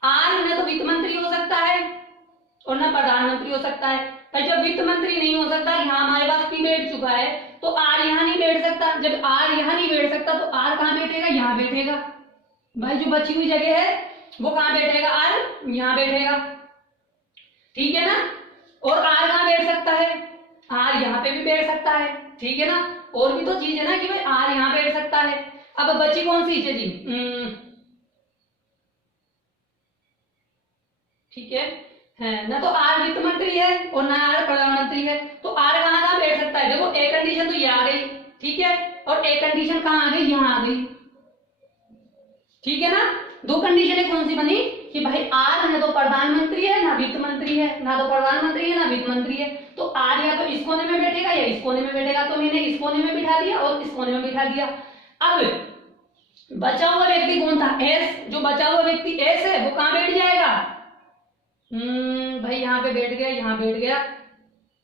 आर न तो वित्त मंत्री हो सकता है और न प्रधानमंत्री हो सकता है। पर जब वित्त मंत्री नहीं हो सकता, यहाँ हमारे पास पी बैठ चुका है, तो आर यहाँ नहीं बैठ सकता। जब आर यहाँ नहीं बैठ सकता तो आर कहाँ बैठेगा? यहाँ बैठेगा। भाई जो बची हुई जगह है वो कहाँ बैठेगा? आर यहाँ बैठेगा। ठीक है ना, और आर कहाँ बैठ सकता है? आर यहाँ पे भी बैठ सकता है। ठीक है ना, और भी तो चीज है ना कि भाई आर यहाँ बैठ सकता है। अब बची कौन सी चीज जी? ठीक है ना, तो आर वित्त मंत्री है और ना आर प्रधानमंत्री है, तो आर कहाँ कहाँ बैठ सकता है? देखो एक कंडीशन तो ये आ गई, ठीक है, और एक कंडीशन कहाँ आ गई? यहाँ आ गई। ठीक है ना, 2 कंडीशनें कौन सी बनी कि भाई आर ना तो प्रधानमंत्री है ना वित्त मंत्री है, ना तो प्रधानमंत्री है ना वित्त मंत्री है, तो आर या तो इस कोने में बैठेगा या इस कोने में बैठेगा। तो मैंने इस कोने में बिठा दिया और इस कोने में बिठा दिया। अब बचा हुआ व्यक्ति कौन था? एस। जो बचा हुआ व्यक्ति एस है वो कहाँ बैठ जाएगा? भाई यहाँ पे बैठ गया, यहाँ बैठ गया,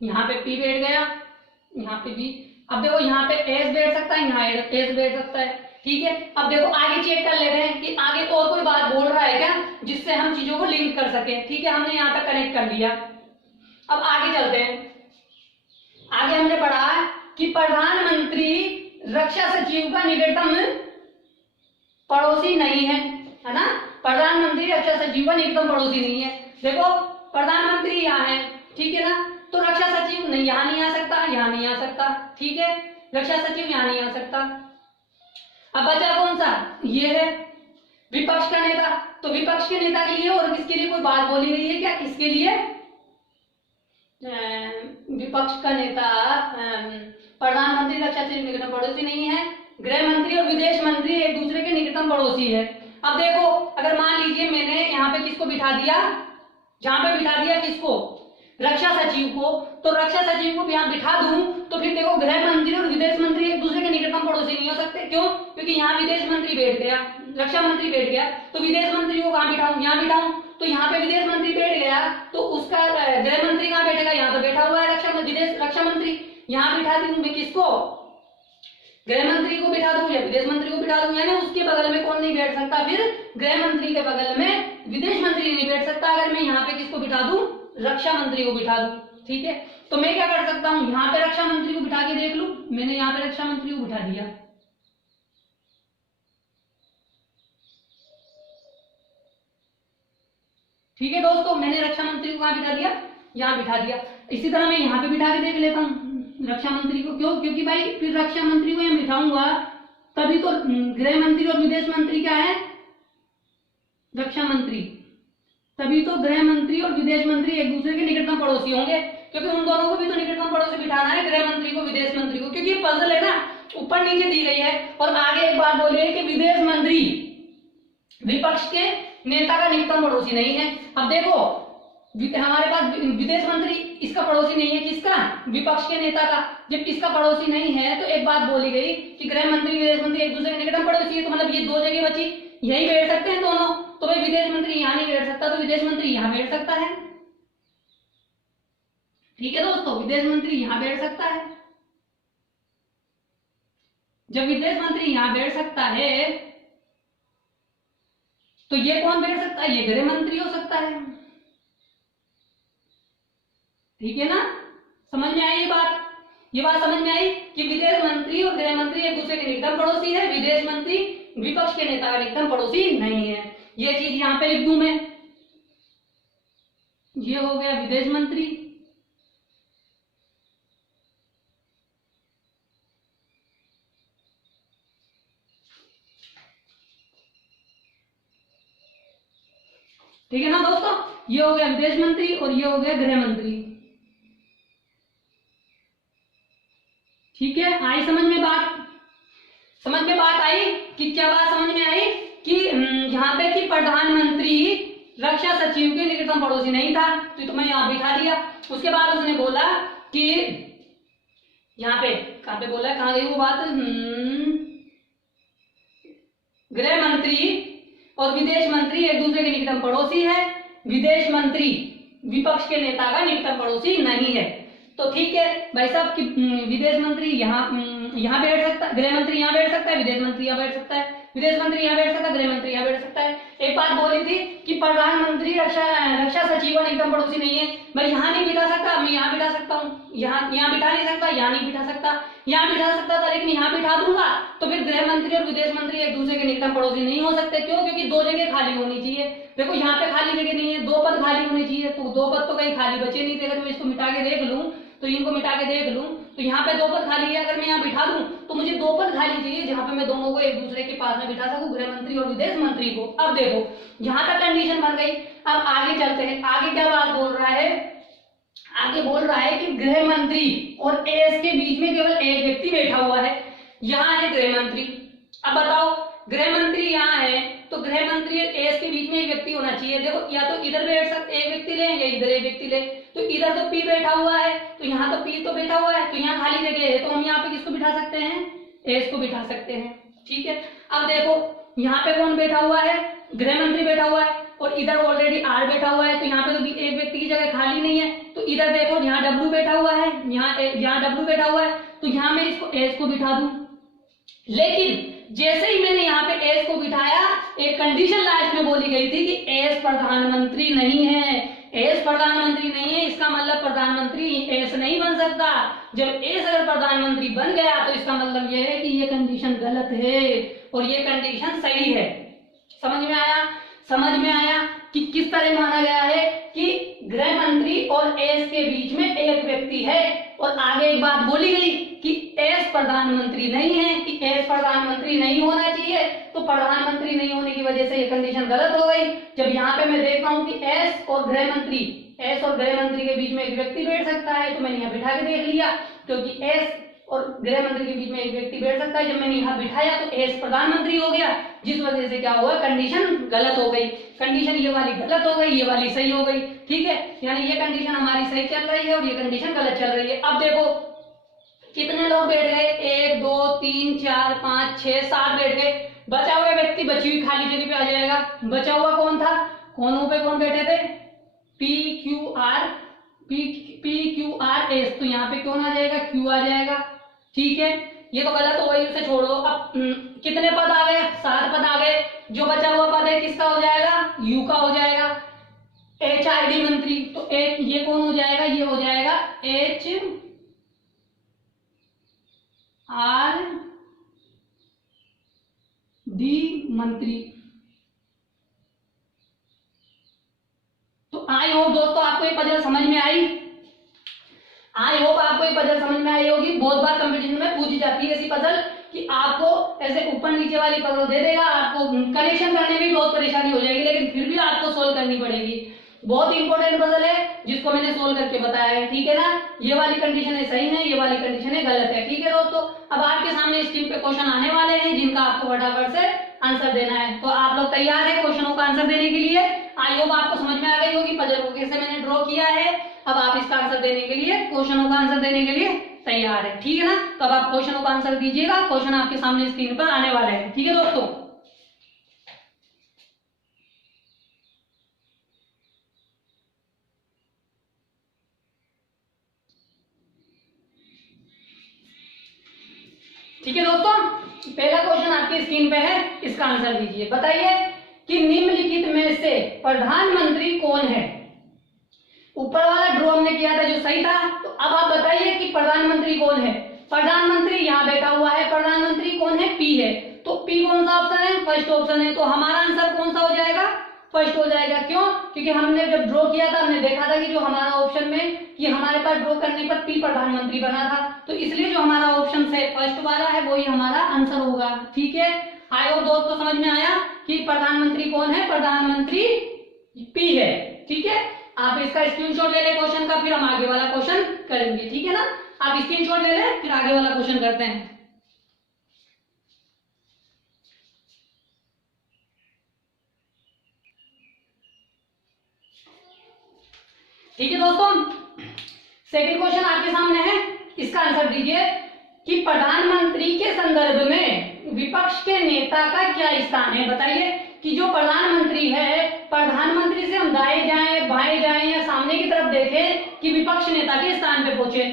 यहाँ पे पी बैठ गया, यहाँ पे बी। अब देखो यहाँ पे एस बैठ सकता है, यहाँ एस बैठ सकता है। ठीक है, अब देखो आगे चेक कर लेते हैं कि आगे और कोई बात बोल रहा है क्या जिससे हम चीजों को लिंक कर सके। ठीक है, हमने यहाँ तक कनेक्ट कर लिया। अब आगे चलते हैं। आगे हमने पढ़ा कि प्रधानमंत्री रक्षा सचिव का निकटतम पड़ोसी नहीं है ना। प्रधानमंत्री रक्षा सचिव का निकटतम पड़ोसी नहीं है। देखो प्रधानमंत्री यहाँ है, ठीक है ना, तो रक्षा सचिव नहीं, यहाँ नहीं आ सकता, यहाँ नहीं आ सकता। ठीक है, रक्षा सचिव यहाँ नहीं आ सकता। अब बचा कौन सा? ये है, विपक्ष का नेता, तो विपक्ष के नेता के लिए और किसके लिए कोई बात बोली गई है क्या? किसके लिए? विपक्ष का नेता प्रधानमंत्री, रक्षा सचिव निकटतम पड़ोसी नहीं है। गृह मंत्री और विदेश मंत्री एक दूसरे के निकटतम पड़ोसी है। अब देखो, अगर मान लीजिए मैंने यहाँ पे किसको बिठा दिया, जहां पे बिठा दिया किसको? रक्षा सचिव को, तो रक्षा सचिव को यहाँ बिठा दूं तो फिर देखो गृह मंत्री और विदेश मंत्री एक दूसरे के निकटतम पड़ोसी नहीं हो सकते। क्यों? क्योंकि यहाँ विदेश मंत्री बैठ गया, रक्षा मंत्री बैठ गया, तो विदेश मंत्री को कहाँ बिठाऊं? यहाँ बिठाऊं, तो यहाँ पे विदेश मंत्री बैठ गया तो उसका गृह मंत्री कहाँ बैठेगा? यहाँ तो बैठा हुआ है रक्षा मंत्री। यहाँ बिठा दूं मैं किसको? गृह मंत्री को बिठा दूं या विदेश मंत्री को बिठा दूं, यानी उसके बगल में कौन नहीं बैठ सकता? फिर गृह मंत्री के बगल में विदेश मंत्री नहीं बैठ सकता। अगर मैं यहाँ पे किसको बिठा दूं? रक्षा मंत्री को बिठा दूं। ठीक है, तो मैं क्या कर सकता हूं? यहाँ पे रक्षा मंत्री को बिठा के देख लूं। मैंने यहाँ पे रक्षा मंत्री को बिठा दिया, ठीक है दोस्तों, मैंने रक्षा मंत्री को कहाँ बिठा दिया? यहाँ बिठा दिया। इसी तरह मैं यहाँ पे बिठा के देख लेता हूँ रक्षा मंत्री को। क्यों? क्योंकि भाई फिर रक्षा मंत्री को यहाँ बिठाऊंगा तभी तो गृह मंत्री और विदेश मंत्री क्या है? रक्षा मंत्री। तभी तो गृह मंत्री और विदेश मंत्री एक दूसरे के निकटतम पड़ोसी होंगे, क्योंकि उन दोनों को भी तो निकटतम पड़ोसी बिठाना है, गृह मंत्री को, विदेश मंत्री को, क्योंकि ये पजल है ना, ऊपर नीचे दी गई है। और आगे एक बात बोली है कि विदेश मंत्री विपक्ष के नेता का निकटतम पड़ोसी नहीं है। अब देखो, हमारे पास विदेश मंत्री इसका पड़ोसी नहीं है, किसका? विपक्ष के नेता का। जब इसका पड़ोसी नहीं है तो एक बात बोली गई कि गृह मंत्री विदेश मंत्री एक दूसरे के निकटतम पड़ोसी है, तो मतलब ये दो जगह बची, यही बैठ सकते हैं दोनों। तो भाई विदेश मंत्री यहाँ नहीं बैठ सकता, तो विदेश मंत्री यहाँ बैठ सकता है। ठीक है दोस्तों, विदेश मंत्री यहाँ बैठ सकता है। जब विदेश मंत्री यहाँ बैठ सकता है तो ये कौन बैठ सकता है? ये गृह मंत्री हो सकता है। ठीक है ना, समझ में आई ये बात? ये बात समझ में आई कि विदेश मंत्री और गृह मंत्री एक दूसरे के निकटतम पड़ोसी है, विदेश मंत्री विपक्ष के नेता का निकटतम पड़ोसी नहीं है। ये चीज यहां पे लिख दूं मैं। ये हो गया विदेश मंत्री, ठीक है ना दोस्तों, ये हो गया विदेश मंत्री और ये हो गया गृह मंत्री। ठीक है, आई समझ में बात? समझ में बात आई कि क्या बात समझ में आई कि यहाँ पे कि प्रधानमंत्री रक्षा सचिव के निकटतम पड़ोसी नहीं था, तो मैं यहाँ बिठा दिया। उसके बाद उसने बोला कि यहाँ पे कहाँ पे बोला, कहाँ गई वो बात? गृह मंत्री और विदेश मंत्री एक दूसरे के निकटतम पड़ोसी है, विदेश मंत्री विपक्ष के नेता का निकटतम पड़ोसी नहीं है। तो ठीक है भाई साहब कि विदेश मंत्री यहाँ बैठ सकता है, गृह मंत्री यहाँ बैठ सकता है, विदेश मंत्री यहाँ बैठ सकता है, विदेश मंत्री यहाँ बैठ सकता है, गृह मंत्री यहाँ बैठ सकता है। एक बात बोली थी कि प्रधानमंत्री रक्षा सचिव का निकटतम पड़ोसी नहीं है। मैं यहाँ नहीं बिठा सकता, मैं यहाँ बिठा सकता हूँ, यहाँ बिठा नहीं सकता, यहाँ नहीं बिठा सकता, यहाँ बिठा सकता था लेकिन यहाँ बिठा दूंगा तो फिर गृह मंत्री और विदेश मंत्री एक दूसरे के निकटतम पड़ोसी नहीं हो सकते। क्यों? क्योंकि दो जगह खाली होनी चाहिए। देखो यहाँ पे खाली जगह नहीं है, दो पद खाली होने चाहिए, तो दो पद तो कहीं खाली बचे नहीं थे। अगर मैं इसको मिटा के देख लूं तो इनको मिटा के देख लूं तो यहाँ पे दो पद खाली है। अगर मैं यहाँ बिठा दूं तो मुझे दो पद खाली चाहिए जहां पे मैं दोनों को एक दूसरे के पास में बिठा सकूं, गृह मंत्री और विदेश मंत्री को। अब देखो यहाँ तक कंडीशन बन गई। अब आगे चलते हैं, आगे क्या बात बोल रहा है? आगे बोल रहा है कि गृह मंत्री और एस के बीच में केवल एक व्यक्ति बैठा हुआ है, यहाँ है गृह मंत्री। अब बताओ, गृह मंत्री यहाँ है तो गृह मंत्री और एस के बीच में एक व्यक्ति होना चाहिए। देखो या तो इधर बैठ सकते एक व्यक्ति ले या इधर एक व्यक्ति ले, तो इधर तो पी बैठा हुआ है तो यहाँ तो पी तो बैठा हुआ है, तो यहाँ खाली जगह है, तो हम यहाँ पे किसको बिठा सकते हैं? एस को बिठा सकते हैं। ठीक है, अब देखो यहाँ पे कौन बैठा हुआ है? गृह मंत्री बैठा हुआ है और इधर ऑलरेडी आर बैठा हुआ है, तो यहाँ पे तो एक व्यक्ति की जगह खाली नहीं है। तो इधर देखो यहाँ डब्ल्यू बैठा हुआ है, यहाँ डब्ल्यू बैठा हुआ है, तो यहाँ मैं इसको एस को बिठा दूं। लेकिन जैसे ही मैंने यहाँ पे एस को बिठाया, एक कंडीशन लास्ट में बोली गई थी कि एस प्रधानमंत्री नहीं है। एस प्रधानमंत्री नहीं है, इसका मतलब प्रधानमंत्री एस नहीं बन सकता। जब एस अगर प्रधानमंत्री बन गया तो इसका मतलब यह है कि ये कंडीशन गलत है और ये कंडीशन सही है। समझ में आया? समझ में आया कि किस तरह माना गया है कि गृह मंत्री और एस के बीच में एक व्यक्ति है। और आगे एक बात बोली गई कि एस प्रधानमंत्री नहीं है, कि एस प्रधानमंत्री नहीं होना चाहिए, तो प्रधानमंत्री नहीं होने की वजह से ये कंडीशन गलत हो गई। जब यहाँ पे मैं देख रहा हूँ कि एस और गृह मंत्री के बीच में एक व्यक्ति बैठ सकता है, तो मैंने यहाँ बिठा के देख लिया, क्योंकि एस और गृह मंत्री के बीच में एक व्यक्ति बैठ सकता है। जब मैंने यहाँ बिठाया तो एस प्रधानमंत्री हो गया, जिस वजह से क्या हुआ, कंडीशन गलत हो गई। कंडीशन ये वाली गलत हो गई, ये वाली सही हो गई, ठीक है। यानी ये कंडीशन हमारी सही चल रही है और ये कंडीशन गलत चल रही है। अब देखो कितने लोग बैठ गए, 1 2 3 4 5 6 7 बैठ गए। बचा हुआ व्यक्ति बची हुई खाली जगह पे आ जाएगा। बचा हुआ कौन था, कोनों पे कौन बैठे थे, PQR S, तो यहाँ पे कौन आ जाएगा, Q आ जाएगा, ठीक है। ये तो गलत हो गई, उसे छोड़ दो। अब कितने पद आ गए, 7 पद आ गए। जो बचा हुआ पद है किसका हो जाएगा, U का हो जाएगा, HRD मंत्री। तो एक ये कौन हो जाएगा, ये हो जाएगा HRD मंत्री। तो आई होप दोस्तों आपको ये पजल समझ में आई, आई होप आपको ये पजल समझ में आई होगी। बहुत बार कंपटीशन में पूछी जाती है ऐसी पजल कि आपको ऐसे ऊपर नीचे वाली पजल दे देगा, आपको कनेक्शन करने में भी बहुत परेशानी हो जाएगी, लेकिन फिर भी आपको सोल्व करनी पड़ेगी। बहुत इंपॉर्टेंट पजल है जिसको मैंने सोल्व करके बताया है, ठीक है ना। ये वाली कंडीशन है सही है, ये वाली कंडीशन है गलत है, ठीक है दोस्तों। अब आपके सामने स्क्रीन पे क्वेश्चन आने वाले हैं जिनका आपको फटाफट से आंसर देना है। तो आप लोग तैयार है क्वेश्चनों का आंसर देने के लिए। आई होप आपको समझ में आ गई होगी पजल को कैसे मैंने ड्रॉ किया है। अब आप इसका आंसर देने के लिए, क्वेश्चनों का आंसर देने के लिए तैयार है, ठीक है ना। तो अब आप क्वेश्चनों का आंसर दीजिएगा, क्वेश्चन आपके सामने स्क्रीन पर आने वाले हैं, ठीक है दोस्तों। ठीक है दोस्तों, पहला क्वेश्चन आपकी स्क्रीन पे है, इसका आंसर दीजिए। बताइए कि निम्नलिखित में से प्रधानमंत्री कौन है। ऊपर वाला ड्रॉ हमने किया था जो सही था, तो अब आप बताइए कि प्रधानमंत्री कौन है। प्रधानमंत्री यहाँ बैठा हुआ है, प्रधानमंत्री कौन है, पी है। तो पी कौन सा ऑप्शन है, फर्स्ट ऑप्शन है। तो हमारा आंसर कौन सा हो जाएगा, फर्स्ट हो जाएगा। क्यों, क्योंकि हमने जब ड्रॉ किया था हमने देखा था कि जो हमारा ऑप्शन में कि हमारे पास ड्रॉ करने पर पी प्रधानमंत्री बना था, तो इसलिए जो हमारा ऑप्शन से फर्स्ट वाला है वही हमारा आंसर होगा, ठीक है। आई होप दोस्तों समझ में आया कि प्रधानमंत्री कौन है, प्रधानमंत्री पी है, ठीक है। आप इसका स्क्रीनशॉट ले लें क्वेश्चन का, फिर हम आगे वाला क्वेश्चन करेंगे, ठीक है ना। आप स्क्रीनशॉट ले लें, फिर आगे वाला क्वेश्चन करते हैं। ठीक है दोस्तों, सेकंड क्वेश्चन आपके सामने है, इसका आंसर दीजिए कि प्रधानमंत्री के संदर्भ में विपक्ष के नेता का क्या स्थान है। बताइए कि जो प्रधानमंत्री है, प्रधानमंत्री से हम दाएं जाएं, बाएं जाएं या सामने की तरफ देखें कि विपक्ष नेता के स्थान पे पहुंचे।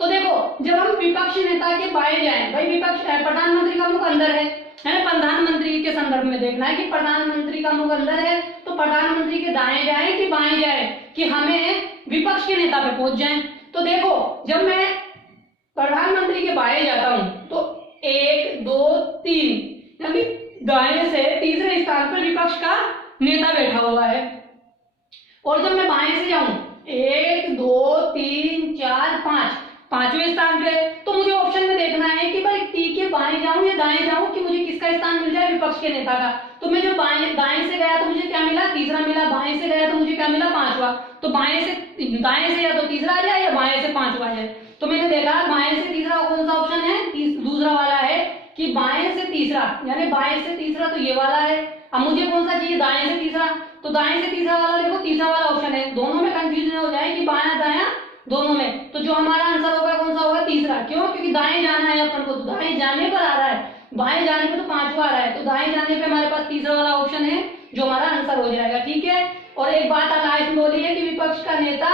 तो देखो जब हम विपक्ष नेता के बाएं जाएं, भाई विपक्ष प्रधानमंत्री का मुख अंदर है ना, प्रधानमंत्री के संदर्भ में देखना है कि प्रधानमंत्री का मुख अंदर है, तो प्रधानमंत्री के दाएं जाएं कि बाएं जाएं कि हमें विपक्ष के नेता पे पहुंच जाएं। तो देखो जब मैं प्रधानमंत्री के बाएं जाता हूं तो 1 2 3 यानी दाएं से तीसरे स्थान पर विपक्ष का नेता बैठा हुआ है। और जब मैं बाएं से जाऊं 1 2 3 4 5 पांचवें स्थान पे, तो मुझे ऑप्शन में देखना है कि भाई टी के बाएं जाऊं या दाएं जाऊं कि मुझे किसका स्थान मिल जाए, विपक्ष के नेता का। तो मैं जब दाएं से गया तो मुझे क्या मिला, तीसरा मिला। बाएं से गया तो मुझे क्या मिला, पांचवा। तो दाएं से या तो तीसरा आ जाए या बाएं से पांचवा आ जाए। तो मैंने देखा बाएं से तीसरा कौन सा ऑप्शन है, दूसरा वाला है कि बाएं से तीसरा, यानी बाएं से तीसरा तो ये वाला है। अब मुझे कौन सा चाहिए, दाएं से तीसरा। तो दाएं से तीसरा वाला देखो तीसरा वाला ऑप्शन है, दोनों में कंफ्यूजन हो जाए कि बायां दायां दोनों में। तो जो हमारा आंसर होगा कौन सा होगा, तीसरा। क्यों, क्योंकि दाएं जाना है अपन को, तो दाएं जाने पर आ रहा है, बाएं जाने पे तो पांचवा आ रहा है, तो दाएं जाने पे हमारे पास तीसरा वाला ऑप्शन है जो हमारा आंसर हो जाएगा, ठीक है। और एक बात लास्ट में बोली है कि विपक्ष का नेता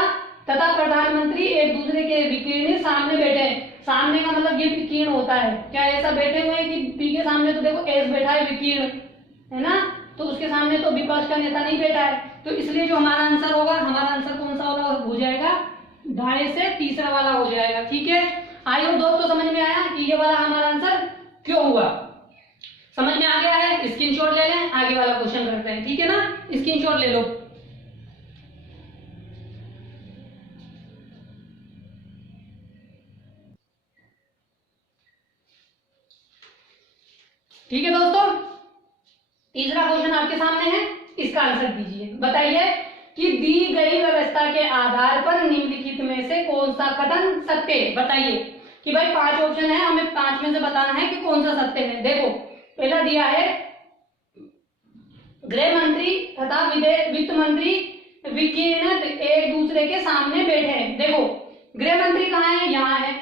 तथा प्रधानमंत्री एक दूसरे के विकीर्ण सामने बैठे हैं। सामने का मतलब ये विकीर्ण होता है, क्या ऐसा बैठे हुए हैं कि पी के सामने तो देखो एस बैठा है विकीर्ण, है ना, तो उसके सामने तो विपक्ष का नेता नहीं बैठा है। तो इसलिए जो हमारा आंसर होगा, हमारा आंसर कौन सा होगा, हो जाएगा दाएं से तीसरा वाला हो जाएगा, ठीक है। आई होप दोस्तों समझ में आया कि ये वाला हमारा आंसर क्यों हुआ, समझ में आ गया है। स्क्रीनशॉट ले लें, आगे वाला क्वेश्चन करते हैं, ठीक है ना। स्क्रीनशॉट ले लो। ठीक है दोस्तों, तीसरा क्वेश्चन आपके सामने है, इसका आंसर दीजिए। बताइए कि दी गई व्यवस्था के आधार पर निम्नलिखित में से कौन सा कथन सत्य है। बताइए कि भाई 5 ऑप्शन है, हमें 5 में से बताना है कि कौन सा सत्य है। देखो पहला दिया है गृह मंत्री तथा वित्त मंत्री विकीर्णत एक दूसरे के सामने बैठे हैं। देखो गृह मंत्री कहाँ है, यहाँ है,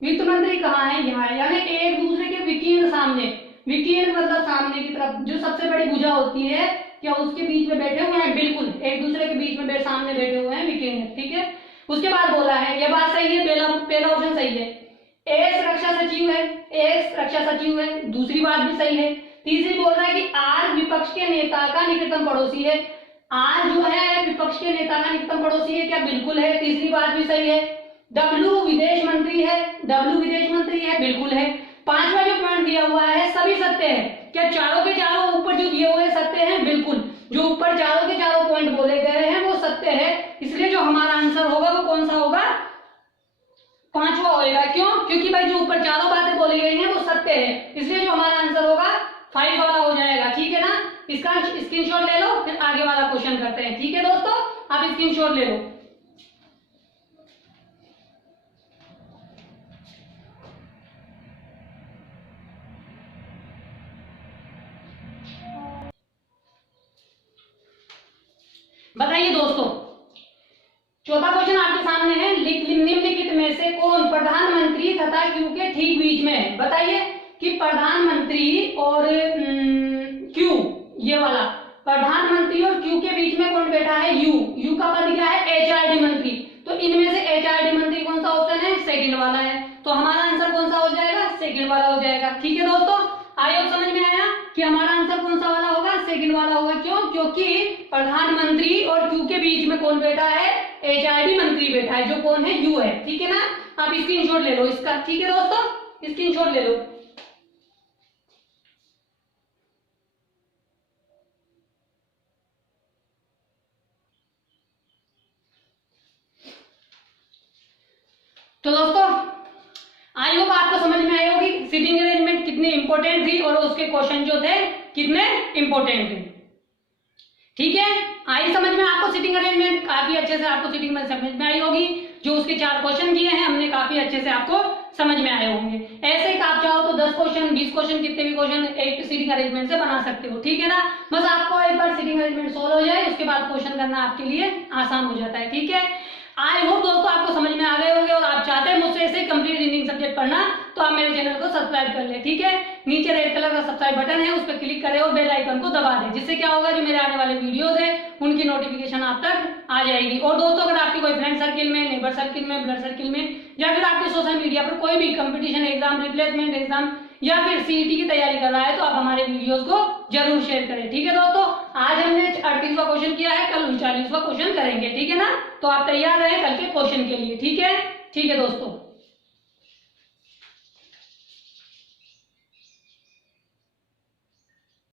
वित्त मंत्री कहाँ है, यहाँ है, यानी एक दूसरे के विकीर्ण सामने, विकीर्ण मतलब सामने की तरफ, जो सबसे बड़ी भुजा होती है क्या उसके बीच में बैठे हुए हैं, बिल्कुल एक दूसरे के बीच में सामने बैठे हुए हैं विकीर्ण। ठीक है, उसके बाद बोला है, यह बात सही है, पहला ऑप्शन सही है, एस रक्षा सचिव है, एस रक्षा सचिव है, दूसरी बात भी सही है। तीसरी बोल रहा है कि आर विपक्ष के नेता का निकटतम पड़ोसी है, आर जो है विपक्ष के नेता का निकटतम पड़ोसी है, क्या बिल्कुल है, तीसरी बात भी सही है। डब्ल्यू विदेश मंत्री है, डब्ल्यू विदेश मंत्री है, बिल्कुल है। पांचवा जो पॉइंट दिया हुआ है सभी सत्य है, क्या चारों के चारों ऊपर जो दिए हुए सत्य हैं, बिल्कुल जो ऊपर चारों के चारों पॉइंट बोले गए हैं वो सत्य है, इसलिए जो हमारा आंसर होगा वो कौन सा होगा, पांचवा होगा। क्यों, क्योंकि भाई जो ऊपर चारों बातें बोली गई हैं वो सत्य है, इसलिए जो हमारा आंसर होगा 5 वाला हो जाएगा। ठीक है ना, इसका स्क्रीनशॉट ले लो, फिर आगे वाला क्वेश्चन करते हैं। ठीक है दोस्तों, आप स्क्रीनशॉट ले लो। बताइए दोस्तों, चौथा क्वेश्चन आपके सामने है, निम्नलिखित में से कौन प्रधानमंत्री तथा क्यू के ठीक बीच में है। बताइए कि प्रधानमंत्री और क्यू, ये वाला प्रधानमंत्री और क्यू के बीच में कौन बैठा है, यू, यू का पद क्या है, एचआरडी मंत्री, तो इनमें से एचआरडी मंत्री कौन सा ऑप्शन है, सेकंड वाला है, तो हमारा आंसर कौन सा हो जाएगा, सेकंड वाला हो जाएगा। ठीक है दोस्तों, आई होप समझ में आया कि हमारा आंसर कौन सा वाला होगा, सेकंड वाला होगा। क्यों, क्योंकि प्रधानमंत्री और क्यू के बीच में कौन बैठा है, एचआरडी मंत्री बैठा है, जो कौन है, यू है। ठीक है ना, आप स्क्रीनशॉट ले लो इसका। ठीक है दोस्तों, स्क्रीनशॉट ले लो। तो दोस्तों आई होप आपको समझ में आई होगी सीटिंग अरेंजमेंट कितनी इंपॉर्टेंट थी और उसके क्वेश्चन जो थे कितने इंपॉर्टेंट थे। ठीक है, आई समझ में आपको सीटिंग अरेंजमेंट, काफी अच्छे से आपको सीटिंग में समझ में आई होगी, जो उसके 4 क्वेश्चन किए हैं हमने काफी अच्छे से आपको समझ में आए होंगे। ऐसे ही आप चाहो तो 10 क्वेश्चन 20 क्वेश्चन कितने भी क्वेश्चन एक सीटिंग अरेंजमेंट से बना सकते हो। ठीक है ना, बस आपको एक बार सीटिंग अरेंजमेंट सोल्व हो जाए उसके बाद क्वेश्चन करना आपके लिए आसान हो जाता है। ठीक है, आई होप दोस्तों आपको समझ में आ गए होंगे और आप चाहते हैं मुझसे ऐसे कंप्लीट रीडिंग सब्जेक्ट पढ़ना तो आप मेरे चैनल को सब्सक्राइब कर ले। ठीक है, नीचे रेड कलर का सब्सक्राइब बटन है, उस पर क्लिक करें और बेल आइकन को दबा दें, जिससे क्या होगा जो मेरे आने वाले वीडियोस है उनकी नोटिफिकेशन आप तक आ जाएगी। और दोस्तों अगर आपके कोई फ्रेंड सर्किल में, नेबर सर्किल में, ब्लड सर्किल में या फिर आपके सोशल मीडिया पर कोई भी कंपटीशन एग्जाम, रिप्लेसमेंट एग्जाम या फिर सीईटी की तैयारी कर रहा है तो आप हमारे वीडियोस को जरूर शेयर करें। ठीक है दोस्तों, आज हमने 38वां क्वेश्चन किया है, कल 39वां क्वेश्चन करेंगे। ठीक है ना, तो आप तैयार रहे कल के क्वेश्चन के लिए। ठीक है दोस्तों।